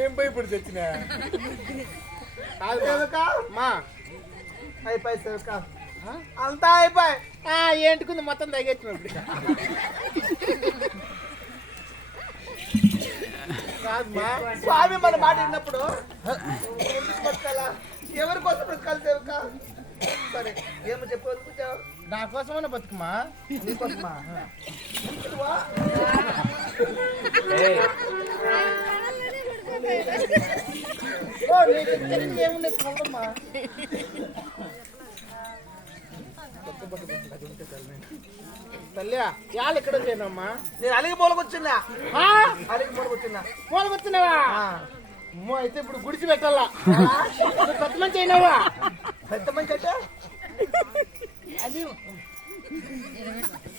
ఏం పోయి ఇప్పుడు తెచ్చిన మా అయిపోయి సేవక? అంతా అయిపోయి ఏంటికుంది మొత్తం తగ్గచ్చిన ఇప్పుడు కాదు మా స్వామి మన మాట విన్నప్పుడు ఎవరి కోసం బ్రతకాలి సేవక? సరే ఏమో చెప్పు అనుకుంటావు నా కోసమన్నా బతుకుమా? నీకోసమా నువ్వా? ఓ నీకు తెలియదు ఏముంది? చూడమ్మా తల్లి యాళ్ళు ఇక్కడ వచ్చానమ్మా నేను అలిగి మూలకొచ్చిందా? ఆ? అలిగి మూలకొచ్చిందా? మూలకొచ్చినావా? ఆ. అమ్మో అయితే ఇప్పుడు గుడిచి పెట్టాలా? కొత్త మంచి అయినావా? పెద్ద మంచి అంటే? అది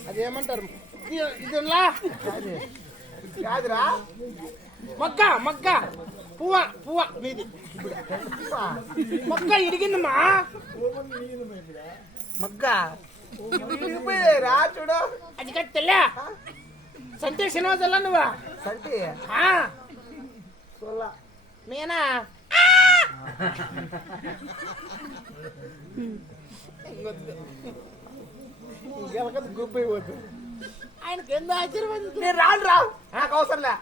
అది ఏమంటారు ఇది- ఇది ఉన్నా? కాదురా మొక్క మొక్క పువ్వ పువ్వ మీది మొక్క ఇడిగిందమ్మా మగ్గ ఇరిగిపోయి రా చూడు అది కట్టి తెల్లా సంతే సినిమా నువ్వా సంటి ఆ, సొల్ల మీనా గెలకదు గుబ్బై పోతు ఆయనకి ఎందు ఆశీర్వాదం నేను రాను రా. నాకు అవసరం లే.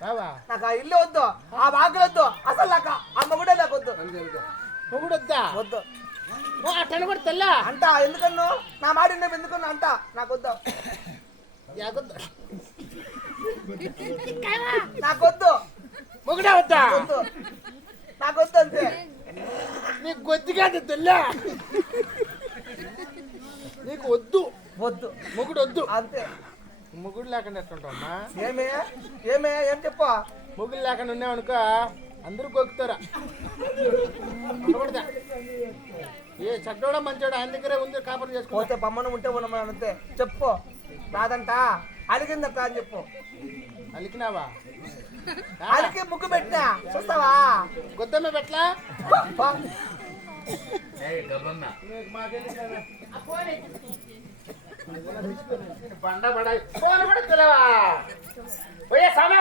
బావా. నాకు ఆ ఇల్లు వద్దు ఆ వాకులు వద్దు అసలు నాకు అమ్మ కూడా నాకు వద్దు. మొగుడు వద్దా? వద్దు. ఓ అట్టను కూడా తెల్లా? అంట ఎందుకన్ను? నా మాట విన్నావు ఎందుకన్నా? అంట నాకు వద్దు. యాగొద్దు. నాకు వద్దు. మొగుడే వద్దా? వద్దు. నాకు వద్దు అంతే నీకు గొద్ది కాదు తెల్లా? నీకు వద్దు. వద్దు. మొగుడు వద్దు. అంతే. మొగుడు లేకుండా ఎట్లుంటావమ్మా ఏమే ఏమే ఏం చెప్పు? మొగుడు లేకుండా ఉన్నావనుకో అందరూ గొక్కుతారా? ఏ చెడ్డోడా మంచోడా? ఆయన దగ్గరే ఉంది కాపురం చేసుకో పోతే బమ్మను ఉంటే ఉన్నామని అంతే. చెప్పు. రాదంట? అలిగిందట అని చెప్పు. అలికినావా? అలికి ముగ్గు పెట్టినా? చూస్తావా? గొద్దమ్మ పెట్లా. బండ బడ కూడా తెలియవా పోయే సామా.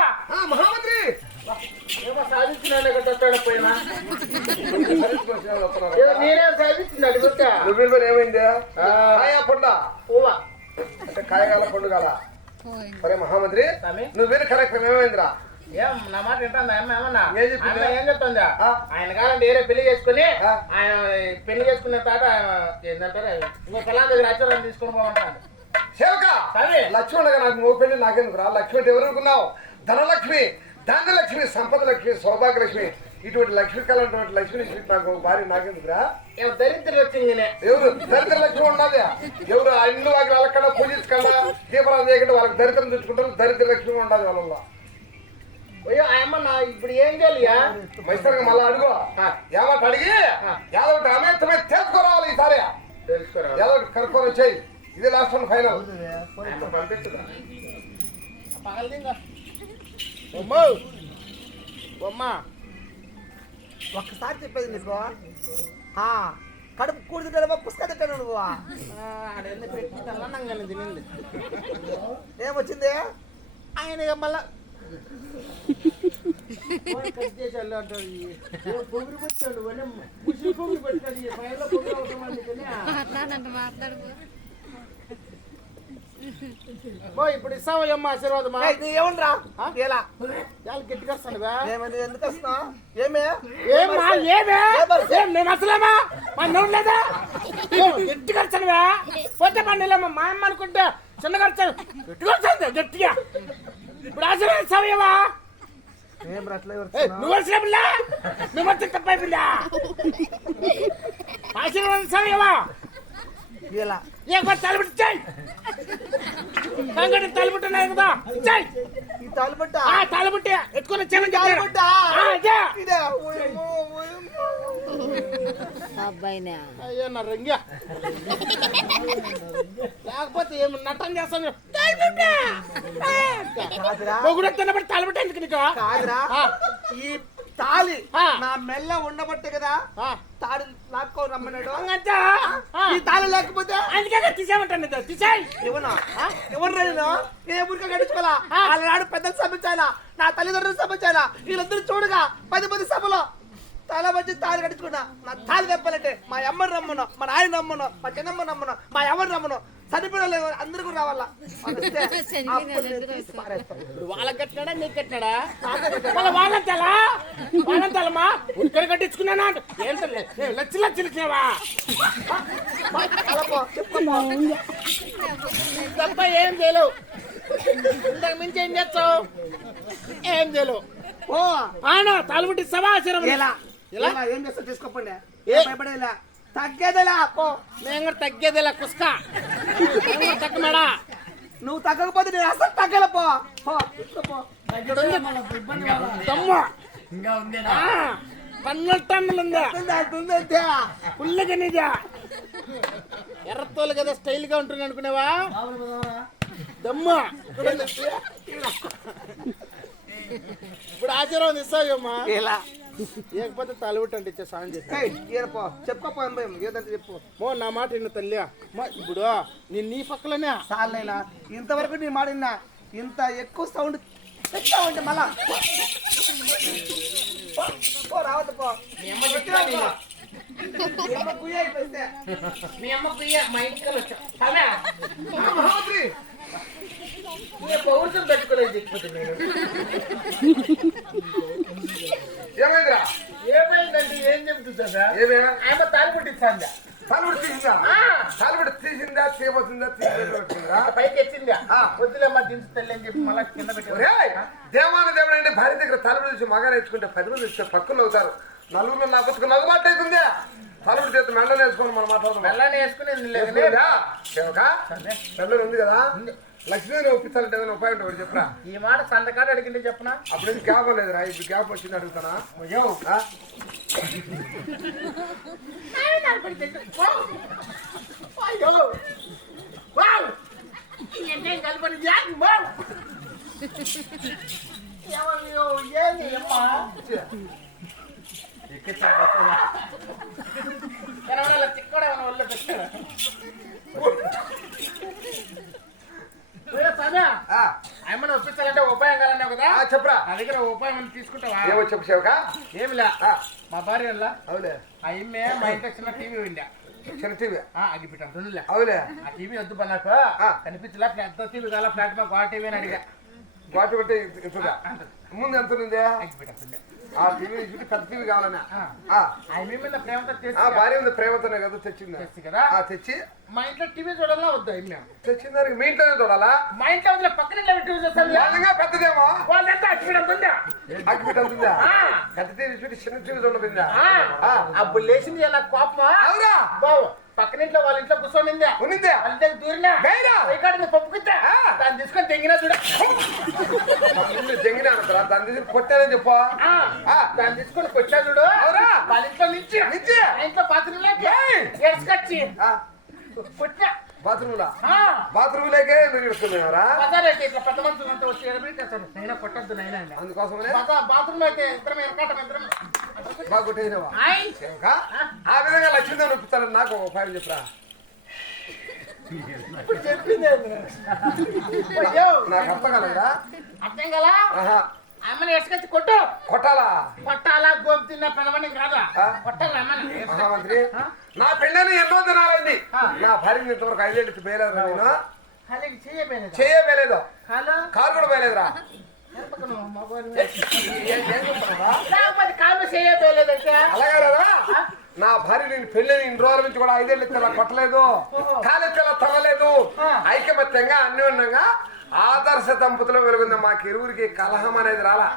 మహామంత్రి! ఏమో పోయినా? నేనే అది గుర్తా? నువ్వు ఏమైందా. కాయ పండ? పువ్వ. అంటే కాయగాల పండుగల సరే మహామంత్రి. నువ్వు విని కార్యక్రమం ఏమైందిరా ఏం నా మాట వింటుందా అమ్మ ఏమన్నా? ఏం చెప్పింది? అమ్మ ఏం చెప్తుందా? ఆ? ఆయన కావాలంటే ఏరే పెళ్ళి చేసుకుని ఆ? ఆయన పెళ్ళి చేసుకున్న తాట ఏంటంటారు ఇంకో పిల్లల దగ్గర తీసుకుని పోమంటాను సేవక సరే. లక్ష్మణ్ నాకు మగ పెళ్ళి నాకెందుకు రా? లక్ష్మి అంటే ఎవరు అనుకున్నావు? ధనలక్ష్మి ధాన్యలక్ష్మి సంపద లక్ష్మి సౌభాగ్య లక్ష్మి ఇటువంటి లక్ష్మి కళ లక్ష్మి నాకు భార్య నాకెందుకురా ఏం దరిద్రం వచ్చింది ఎవరు? దరిద్ర లక్ష్మి ఉన్నది ఎవరు? ఆ ఇల్లు వాకి వాళ్ళకన్నా పూజించకుండా దీపాలు చేయకుండా వాళ్ళకి దరిద్రం తెచ్చుకుంటారు. దరిద్ర లక్ష్మి ఉండదు వాళ్ళ అయ్యో ఆయమ్మ నా ఇప్పుడు ఏం చేయాలియా? మైసర్గా మళ్ళా అడుగు. ఏమాట అడిగి యాదవ్ అమేతమే తెలుసుకోరావాలి ఈసారి. తెలుసుకోరా యాదవ్ కనుక్కొని వచ్చాయి ఇది లాస్ట్ వన్ ఫైనల్ ఒక్కసారి చెప్పేది నీకు. ఆ, కడుపు కూడి తింటాను పుస్తకం తింటాను నువ్వు. పెట్టి తినింది. ఏమొచ్చింది ఆయన మళ్ళా ఇప్పుడు ఇస్తావయ్యమ్మ ఆశీర్వాదమా ఏముండ్రా ఎలా చాలా గట్టిగా వస్తానువా ఎందుకు వస్తున్నావు? ఏమే? ఏమ్మా ఏమే? ఏం మేము అసలేమా? మా నోరు లేదా? గట్టి ఖర్చునువా పోతే పండిలేమ్మా మా అమ్మ అనుకుంటే చిన్న ఖర్చు గట్టి ఖర్చు గట్టిగా. ఇప్పుడు ఆశీర్వాదం ఇస్తావయ్యవా ఏం అట్లా ఏయ్, నువ్వు వచ్చిన పిల్ల నువ్వు వచ్చి తప్పైపోయిందా ఆశీర్వాదం ఇస్తావయ్యవా ఎలా ఏకবার తలబెట్టి ఇచ్చాయి సంగటి తలబెట్టున్నాయి కదా ఇచ్చాయి ఈ తాలుబట్ట ఆ తలబెట్టి ఎత్తుకొని వచ్చామని తాలుబట్ట చెప్పారు ఇదే ఓయమ్మో, ఓయమ్మో. అబ్బాయినా? అయ్యో నా రంగ్యా లేకపోతే ఏమి నట్టం చేస్తాను? కాదురా. మొగుడు తినబడి తలబెట్టి ఎందుకు నీకు? కాదురా. ఈ తాలి ఆ. నా మెల్ల ఉండబట్టే కదా ఆ, తాడు లాక్కో రమ్మన్నాడు. అంగంతా? ఆ, ఈ తాళి లేకపోతే? అందుకే తీసేమంటాను ఇది, తీసేయ్. ఎవనా? ఎవరు నేను ఏ ఊరికే గడుచుకోవాలా వాళ్ళ పెద్దలు సభించాలా నా తల్లిదండ్రులు సభించాలా వీళ్ళందరూ చూడగా పది పది సభలో తల వచ్చి తాళి కడుచుకున్నా నా తాళి తెప్పాలంటే మా అమ్మని రమ్మను మా నాయన రమ్మను మా చిన్నమ్మ రమ్మను మా ఎవరు రమ్మను. చనిపోయిన అందరికీ రావాలా? వాళ్ళకి కట్టినాడా నీకు కట్టినాడా? వాళ్ళ వాళ్ళంతలా? వాళ్ళంతలమ్మా? ఉక్కడ కట్టించుకున్నానా? ఏంట లచ్చి లచ్చి ఇచ్చినావా అలా పో, చెప్పుకోపో. తప్ప ఏం చేయలేవు. ఇంతకు మించి ఏం చేస్తావు? ఏం చేయలేవు. ఓ. ఆనా తాలుబుట్టి సమాచారం ఎలా? ఎలా? ఏం చేస్తా తీసుకోపండి. ఏ? భయపడేలా తగ్గేదేలా పో. మేము కూడా తగ్గేదిలా కుస్క. తగ్గమాడా? నువ్వు తగ్గకపోతే నేను అసలు తగ్గల పో. పో తీసుకోపో తమ్మ. పన్నెండు టన్నులు ఉందా. పుల్లగా నిజా ఎర్రతోలు కదా స్టైల్గా ఉంటుంది అనుకునేవా? దమ్మ. ఇప్పుడు ఆశీర్వాదం ఇస్తావమ్మా ఎలా? లేకపోతే తలబుట్టి అంటే ఇచ్చే సాయం ఈయనపో చెప్పుకోపో ఏం భయం? ఏదంటే చెప్పు. మో నా మాట విన్న తల్లి అమ్మా, ఇప్పుడు నేను నీ పక్కలనే. చాలైనా ఇంతవరకు నీ మాడినా ఇంత ఎక్కువ సౌండ్ చెప్తా ఉంటే మళ్ళా. రావద్దు పో. మీ అమ్మ. మీ. మీ మా ఇంటికి వచ్చా. పౌరుషం పెట్టుకోలేదు ఏమైందిరా? ఏమైందండి? ఏం చెప్తుందా ఏమే ఆమె తాలిపుట్టించాందా తాలుబడి తీసిందా? పైకి అని చెప్పి మళ్ళీ కింద పెట్టి దేవాన దేవుడు అంటే భార్య దగ్గర తలబడి చూసి మగ నేర్చుకుంటే పది మంది ఇస్తే పక్కన అవుతారు. నలుగురు నా బతుకు నలుబాటు అవుతుంది తలబడి చేతి మెండలు వేసుకొని మనం మాట్లాడుతున్నాం. మెల్లని వేసుకుని లేదు? సేవక? ఉంది కదా? లక్ష్మీని ఒప్పించాలంటే ఏదైనా ఉపాయం ఉంటే ఒకటి చెప్పరా? ఈ మాట సంతకాడు అడిగింటే చెప్పనా? అప్పుడు ఏం గ్యాప్ లేదురా ఇప్పుడు గ్యాప్ వచ్చింది అడుగుతానా? ఆ? అయ్యో. వావ్. ఏంటేం కలపని జాగ్ వావ్ ఏమయ్యో ఏంది అమ్మా ఎనవల తిక్కడే ఉన్న వల్ల తిక్కడా సమయ ఆ, ఆయమ్మని ఒప్పించాలంటే ఉపాయం కాలన్నావు కదా ఆ, చెప్పరా నా దగ్గర ఉపాయం తీసుకుంటావా ఏమో చెప్పు సేవక ఏమిలా ఆ, మా భార్య అవులే ఆ ఇమ్మే మా ఇంట్లో చిన్న టీవీ ఉందా చిన్న టీవీ రెండులే అవులే ఆ టీవీ వద్దు నాకు ఆ. కనిపించలే పెద్ద టీవీ కాల ఫ్లాట్ మా గోడ టీవీ అని అడిగా బట్టి ఎంతగా ముందు ఎంత ఉంది ఆ టీవీ చూసి పెద్ద టీవీ కావాలన్నా. ఆ. భార్య ఉంది ప్రేమతోనే కదా తెచ్చింది? కదా? ఆ తెచ్చి. మా ఇంట్లో టీవీ చూడాలా వద్దా తెచ్చిన దానికి మీ ఇంట్లోనే చూడాలా? మా ఇంట్లో వదిలే పక్కన ఇంట్లో టీవీ చూస్తాం నిజంగా పెద్దదేమో. వాళ్ళంతా అగ్గిపెట్ట ఉందా అవుతుందా ఆ. పెద్ద టీవీ చూసి చిన్న టీవీ చూడబోయిందా ఆ. అప్పుడు లేచింది నాకు కోపమా? అవునా బావు. పక్కన ఇంట్లో వాళ్ళ ఇంట్లో కూర్చొనిందా ఉన్నిందా వాళ్ళ దగ్గర దూరినా? వేరా? ఇక్కడ పప్పుకుంటా ఆ. దాన్ని తీసుకొని తెంగినా చూడ. ఇల్లు జంగినా అంటారా? దాని దగ్గర కొట్టానని చెప్పు. దాన్ని తీసుకొని కొట్టా చూడు? వాళ్ళ ఇంట్లో నుంచి ఇంట్లో బాత్రూమ్లోకి ఏయ్. ఎడుచుకొచ్చి ఆ, కొట్టా బాత్రూంలో ఆ, బాత్రూంలోకే ఎందుకు ఇడుస్తున్నారా బజార్ అయితే ఇట్లా పెద్ద మనుషులంతా వచ్చి ఎడబెట్టేస్తాను నైనా కొట్టద్దు నైనా ఇలా. అందుకోసమనే? బజార్ బాత్రూమ్లో అయితే ఇద్దరం ఎరకాటం ఇద్దరం బాగా కొట్టేసినవా? ఆ విధంగా లక్ష్మీదేవి నాకు ఒక ఉపాయం చెప్పరా. నాకు అర్థం కలగదా అర్థం కదా అమ్మని ఎడుచుకొచ్చి కొట్టు. కొట్టాలా? కొట్టాలా? గోపు తిన్నా పిలవని కాదా? కొట్టాలా అమ్మని? మహామంత్రి నా పెళ్ళని ఎన్నో దినాలండి. ఆ. నా భార్యని ఇంతవరకు ఐదేళ్ళు బయలుదేరా. నేను కాలు కారు కూడా కాలు చేయలేదంటే అలాగే రాదా? నా భార్య నేను పెళ్ళి ఇన్ని రోజుల నుంచి కూడా ఐదేళ్ళు ఎత్తేలా కొట్టలేదు. కాలెత్తేలా తరలేదు ఆ. ఐకమత్యంగా అన్యోన్యంగా ఆదర్శ దంపతులు వెలుగుంది మాకు ఇరువురికి కలహం అనేది రాలా?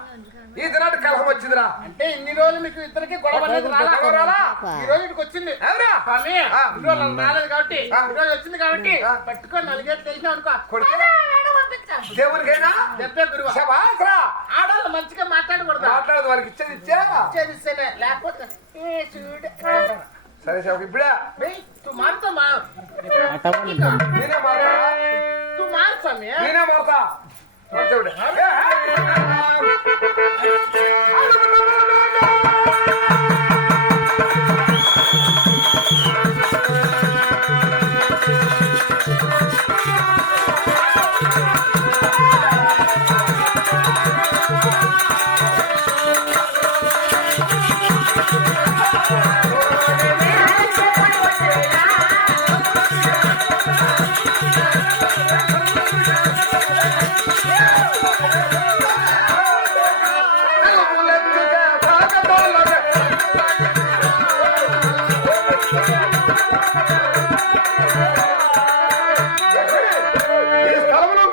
ఈ దినాటి కలహం వచ్చిందిరా. అంటే ఇన్ని రోజులు మీకు ఇద్దరికి గొడవ అనేది రాలా? ఈ రోజు ఇక్కడికి వచ్చింది. ఎవరా? రాలేదు కాబట్టి. ఈ రోజు వచ్చింది కాబట్టి. పట్టుకొని నలిగేది తెలిసాం అనుకో. కొడితే? దేవునికైనా చెప్పే గురువు. శబాస్రా. ఆడవాళ్ళు మంచిగా మాట్లాడకూడదు? మాట్లాడదు వాళ్ళకి ఇచ్చేది ఇచ్చా ఇచ్చేది ఇస్తేనే లేకపోతే ఏ చూడు. సరే సేవకు ఇప్పుడే. మారుతా మా నేనే మాట్లాడా తు మారు స్వామి నేనే మాతా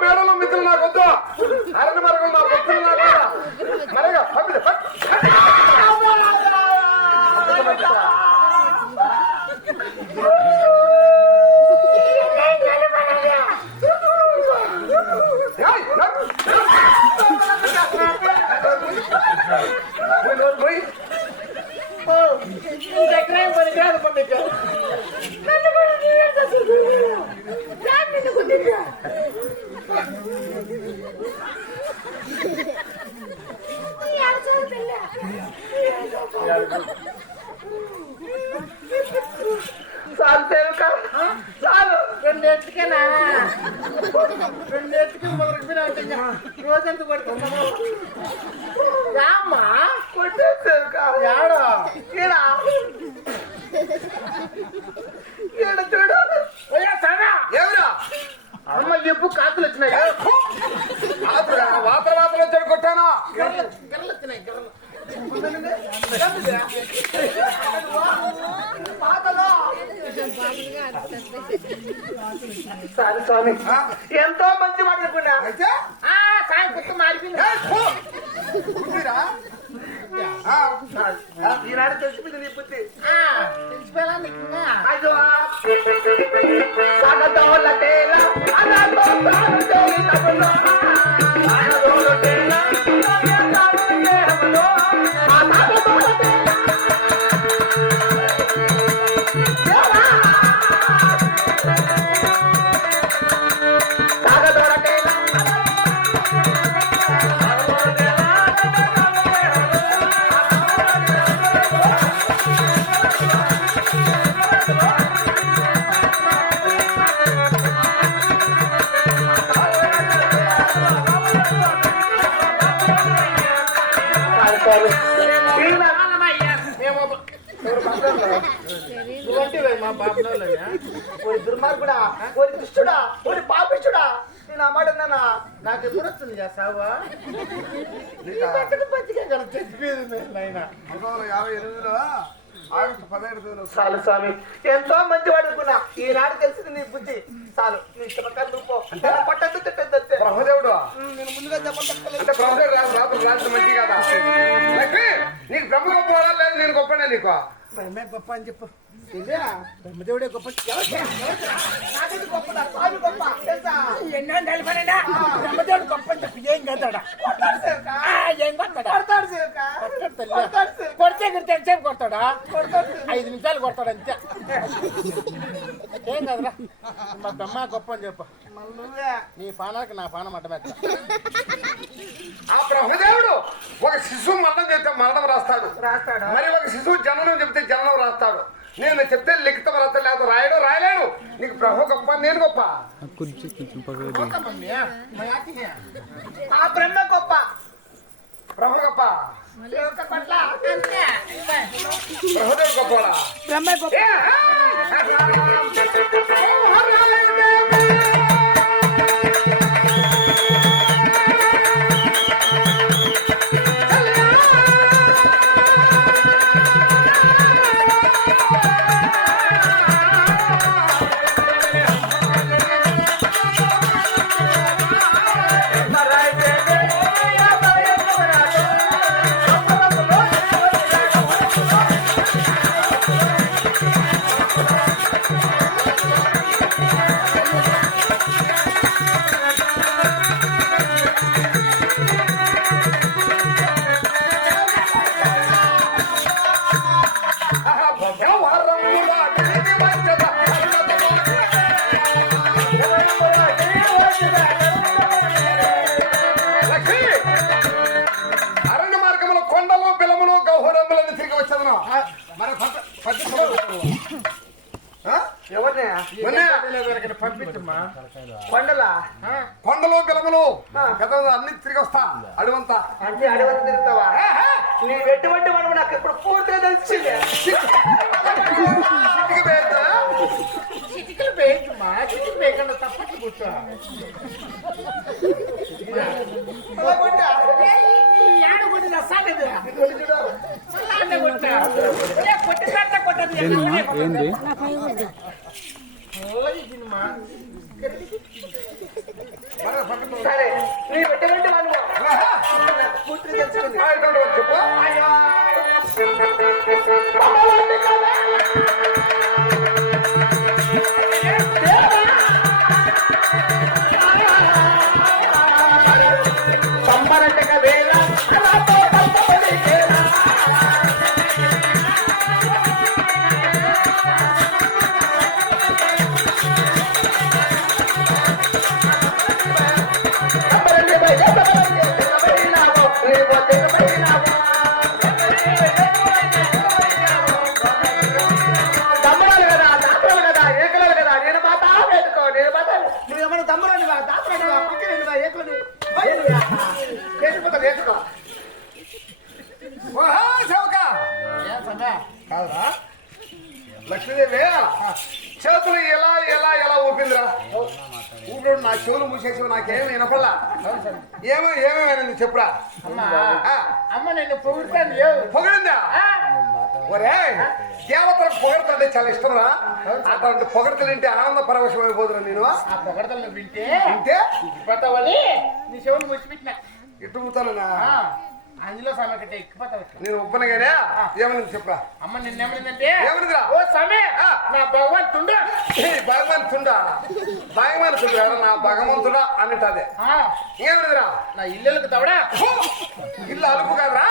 మేడలు మిత్రులు నాకు వద్దు. అరణి మరగలు నా భక్తులు నాకు మరగా రెండేళ్ళకి మొదలుకు పోయినా అంటే ఇంకా రోజంతా కొడుతున్నాము రామ్మా కొట్టే సేవక యాడో ఈడ ఈడ చూడు ఓయా సనా ఎవరా అమ్మ ఎప్పు కాకులు వచ్చినాయి ఆతురా, వాతర వాతర వచ్చాడు కొట్టాను గర్రెలు గర్రెలు వచ్చినాయి గర్రెలు సారీ స్వామి ఎంతో మంచి దుష్టుడా ఓరి పాపిష్టుడా? నేను ఆ మాట అన్నానా? నాకు ఎప్పుడు వస్తుంది చేస్తావా చచ్చిపోయేది నాయనా. యాభై ఎనిమిదిలో ఆగస్టు చాలు స్వామి. ఎంతో మంచి వాడు అనుకున్నా ఈనాడు తెలిసింది నీ బుద్ధి. చాలు నీ చిరకాలు నువ్వు పో. నేను పట్టద్దు తిట్టద్దు అంతే బ్రహ్మదేవుడు నేను ముందుగా చెప్పలేదు అంటే బ్రహ్మదేవుడు రాదు రాత్రి రాత్రి మంచి కదా. నీకు బ్రహ్మ గొప్ప లేదు నేను గొప్పనే నీకు. బ్రహ్మే గొప్ప అని చెప్పు. బ్రహ్మదేవుడే గొప్ప ఎన్నో బ్రహ్మదేవుడు గొప్ప అని చెప్పి ఏం కదాడా ఏం కొడతాడా? కొడితే కొడితే ఎంతసేపు కొడతాడా. ఐదు నిమిషాలు కొడతాడు అంతే. ఏం కదరా? మా బ్రహ్మ గొప్ప అని చెప్పు. నీ పానానికి నా పానం అడ్డమెత్త ఆ బ్రహ్మదేవుడు ఒక శిశువు మరణం చెప్తే మరణం రాస్తాడు. రాస్తాడా? మరి ఒక శిశువు జననం చెప్తే జననం రాస్తాడు. నేను చెప్తే లిఖితం రాత లేదు రాయడం రాయలేను. నీకు బ్రహ్మ గొప్ప నేను గొప్ప. మా యాతికి. ఆ. బ్రహ్మ గొప్ప. బ్రహ్మ గొప్ప. గొప్పవాడా బ్రహ్మ గొప్ప. బిలములు గత అన్ని తిరిగి వస్తా అడవంతా. అంటే అడవంత తిరుగుతావా? నీ ఎటువంటి మనం నాకు ఇప్పుడు పూర్తిగా తెలిసింది? చిటికలు వేయమ్మా చిటికలు వేయకుండా తప్పట్లు కూర్చో. ఏంది ఓయ్ సినిమా మన పక్కన సరే నీ ఎటువంటి తెలుసుకుంది చెప్పు. ఏమో ఏమేమైనా చెప్పురా. అమ్మా అమ్మ నేను పొగుడుతాను పొగిడిందా? ఒరే దేవతలకు పొగడతంటే చాలా ఇష్టంరా అటువంటి పొగడతలింటే ఆనంద పరవశం అయిపోతున్నా నేను. ఆ పొగడతలు వింటే ఎక్కిపోతావని నీ చెవులు ముచ్చిపెట్టిన ఇట్టుముతానన్నా అందులో సమకట్టే ఎక్కిపోతావు నేను ఒప్పనగానే? ఏమని చెప్పురా? అమ్మ నిన్నేమనిందంటే? ఏమనిదిరా? ఓ సమయ ఆ. నా భగవంతుండు భగవంతుడా భగవంతుడా నా భగవంతుడా అన్నట్టు ఆ, ఏమనిదిరా నా ఇల్లెలకు తవడా? ఇల్లు అలుపు కదరా.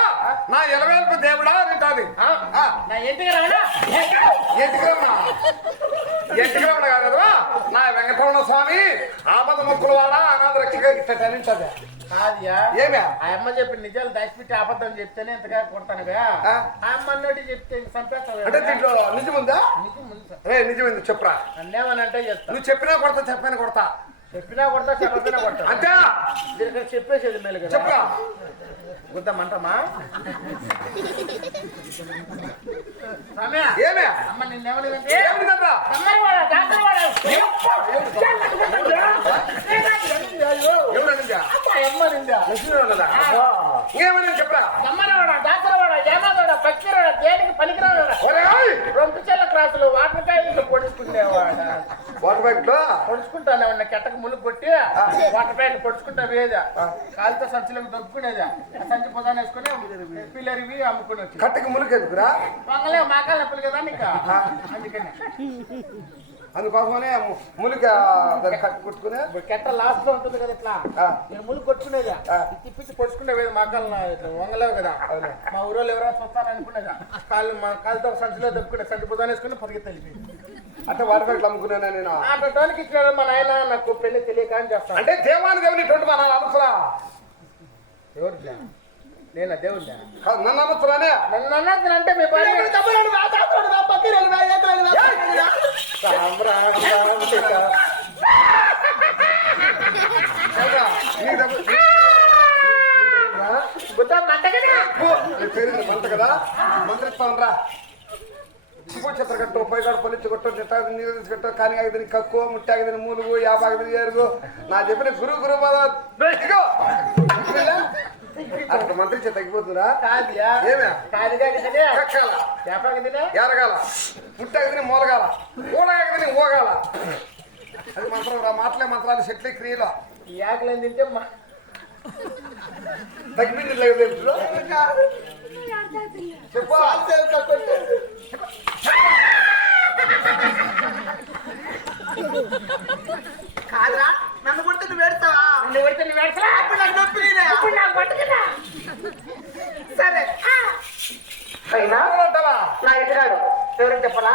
నా ఎలవేల్పు దేవుడా అన్నట్టు ఆ, నా ఇంటికి రావడా ఎట్టుకురమణ ఎట్టుకురమణ కాదు నా వెంకటరమణ స్వామి ఆపద మొక్కుల వాడ అనాథ రక్షగా ఇట్ట ఆ అమ్మ చెప్పిన నిజాలు దాచిపెట్టి అబద్ధం చెప్తేనే ఎంతగా కొడతానుగా. ఆ? అమ్మ చెప్తే చంపేస్తావు? అంటే దీంట్లో నిజముందా? నిజమైంది చెప్పురా. చెప్తా. నువ్వు చెప్పినా కొడతా చెప్పినా కొడతా. చెప్పినా కొడతా చెప్పినా కొడతా. అంతే. దీనికి చెప్పేసేది మేలు కదా. చెప్పురా గుద్దామంటమా? ఏమే? అమ్మ ఉన్నదా ఏమని చెప్పరా? అమ్మనవాడా దాసరవాడా ఏమాదోడా పక్కిరాడా దేనికి పనికిరాడా ఒరేయ్! రొంపు చెల్ల క్రాసులు వాటర్ ప్యాకెట్లు పొడుచుకునేవాడా? వాటర్లో పొడుచుకుంటానే ఉన్న కెట్టకు ముళ్ళు కొట్టి వాటర్ ప్యాకెట్ పొడుచుకుంటా వేదా కాలుతో సంచులకు దొక్కునేదా సంచి పొదాన్ని వేసుకుని పిల్లరివి అమ్ముకుని వచ్చి కట్టకి ఎందుకురా? వంగలే మాకాల నొప్పులు కదా నీకు? అందుకని. అందుకోసమనే ము- ములిక కుట్టుకునే? కెట్ట లాస్ట్లో ఉంటుంది కదా ఇట్లా. నేను ముళ్ళు కొట్టుకునేదా? తిప్పించి పొడుచుకునే వేది మాకాల వంగలేవు కదా. మా ఊరోళ్ళు ఎవరైనా చూస్తాను అనుకునేదా కాళ్ళు మా కాళ్ళతో సంచిలో దొక్కునే సంచి పొదాన్ని వేసుకుని పరిగెత్తి అంటే వాటర్ ప్యాకెట్లు అమ్ముకున్నాను నేను? పెట్టడానికి ఇచ్చినాడు మా నాయన నాకు పెళ్ళి తెలియక అని చేస్తాను అంటే దేవాని దేవుని ఇటువంటి మన అనుసరా ఎవరు నేను దేవుడిని నన్ను అనుసరానే నన్ను అన్నది అంటే మీ బుద్ధ మంట కదా మంట కదా? మంత్రిస్తాను రా. తీసి కట్టు కానీ ఆగదని కక్కు ముట్టాగదని మూలుగు యాపాగదని ఏరుగు. నా చెప్పిన గురు గురు. అక్కడ మంత్రి చేత తగ్గిపోతుందా? కాదుయా. ఏమే? కాదుగా తినే కక్కాల చెప్పక తినే ఎరగాల ముట్టాగదని మూలగాల. ఊడగాగదని ఊగాల అది మంత్రం రా మాటలే మంత్రాలు చెట్లే క్రియలు. తింటే తగ్గిపోయింది లేదు చెప్పు కాదురా నన్ను కొడితే నువ్వు పెడతావా నువ్వు పెడితే నువ్వు పెడతలా? అప్పుడు నాకు నొప్పి లేదా? ఇప్పుడు నాకు పట్టుకున్నా సరే. అయినా? నా ఎదురాడు ఎవరికి చెప్పలా?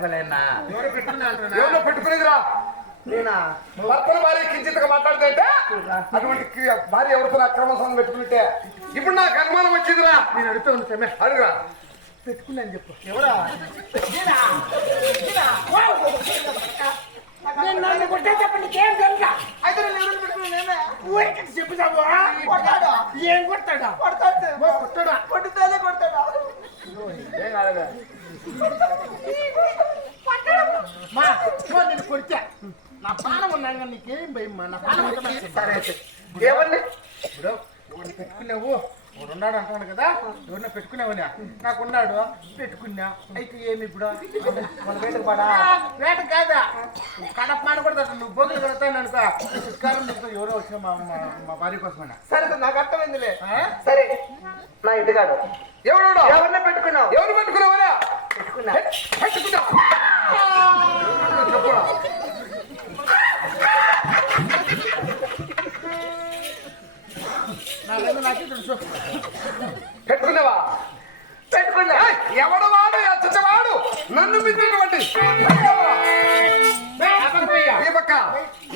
పలేనా ఎవరు పెట్టుకునేదిరా. నేనా? భర్తల భార్య కించితగా మాట్లాడితే అటువంటి భార్య ఎవరితో అక్రమ సంబంధం పెట్టుకుంటే ఇప్పుడు నాకు అనుమానం వచ్చిందిరా. నేను అడుగుతా సమయ అడుగురా. పెట్టుకున్నాను చెప్పు. ఎవరా? ఏం అయితే నేను ఎవరు పెట్టుకున్నా మా నేను కొడితే నా పానం ఉన్నాను కానీ నీకేం భయం మా? నా తెలుసు. సరే అయితే. ఏమన్నా? ఇప్పుడు వాడిని పెట్టుకున్నావు. ఉన్నాడు అంటున్నాడు కదా? ఎవరిన పెట్టుకున్నావని నాకు ఉన్నాడు పెట్టుకున్నా. అయితే ఏమి ఇప్పుడు? మన వేటకు పడా? వేట కాదా? కడప మానకూడదు నువ్వు బోగులు కడతాను అనుకో. చిత్కారం చెప్తావు ఎవరో వచ్చిన మా మా- భార్య కోసమని? సరే నాకు అర్థమైందిలే? సరే. నా ఇంటికాడు. ఎవడు ఎవరిని పెట్టుకున్నావు. ఎవరు పెట్టుకున్నావరా పెట్టుకున్నా పెట్టుకున్నావు చెప్పురా నా మీద నాకే తెలుసు పెట్టుకున్నావా? పెట్టుకున్నా. ఎవడు వాడు? నన్ను మించినటువంటి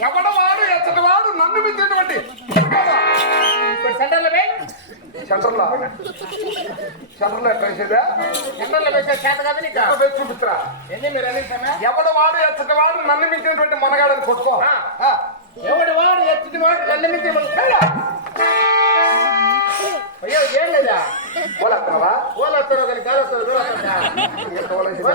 ఎవడు వాడు? ఎచ్చటవాడు నన్ను మించినటువంటి సెంటర్లో సెంటర్లో. సెంటర్లో సెంటర్లో ఎక్కడ చూపిస్తురా? సమయం ఎవడు వాడు? ఎచ్చటవాడు నన్ను మించినటువంటి మనగాడని కొట్టుకో. ఎవడు వాడు ఎత్తిది వాడు నన్ను మించి అయ్యో ఏం లేదా? పోలేస్తున్నావా? ఓలు వస్తారు కానీ గాలి వస్తుందా? ఓలే కదా?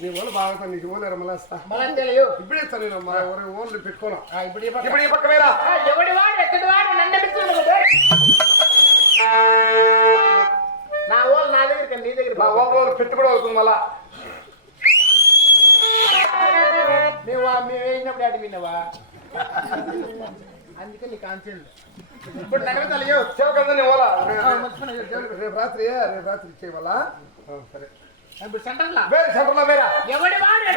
నీ ఓలు బాగా నీకు ఓలు రమలేస్తా మళ్ళీ తెలియదు ఇప్పుడే ఇస్తాను మా ఎవరి ఓన్లు పెట్టుకోను. ఇప్పుడు ఈ పక్క- ఇప్పుడు ఈ పక్క వేరా? ఆ, ఎవడి వాడు ఎక్కడి వాడు నన్ను ఎడుతున్నాడు నా ఓళ్ళు నా దగ్గరికి నీ దగ్గర నా ఓన్ రోజు పెట్టు కూడా అవుతుంది మళ్ళా. మేము మేము వేసినప్పుడు అటు విన్నావా? అందుకే నీకు కాన్సెంట్ ఇప్పుడు నగర తెలియదు సేవకందా నీ ఓలా. మర్చిపోయినా రేపు రాత్రి రేపు రాత్రి ఇచ్చేయమల్లా సరే. ఇప్పుడు సెంటర్లా? వేరే సెంటర్లో వేరా. ఎవడి వాడు?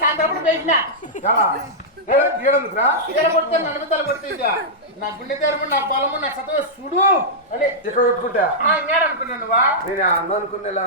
సాయంత్రం కొడితే నలుగు తల కొడితే ఇక. నా గుండె తెరుము నా పొలము నా సత్వ సుడు అని ఇక్కడ ఇంకేడు అనుకున్నాను నేను అన్న అనుకునేలా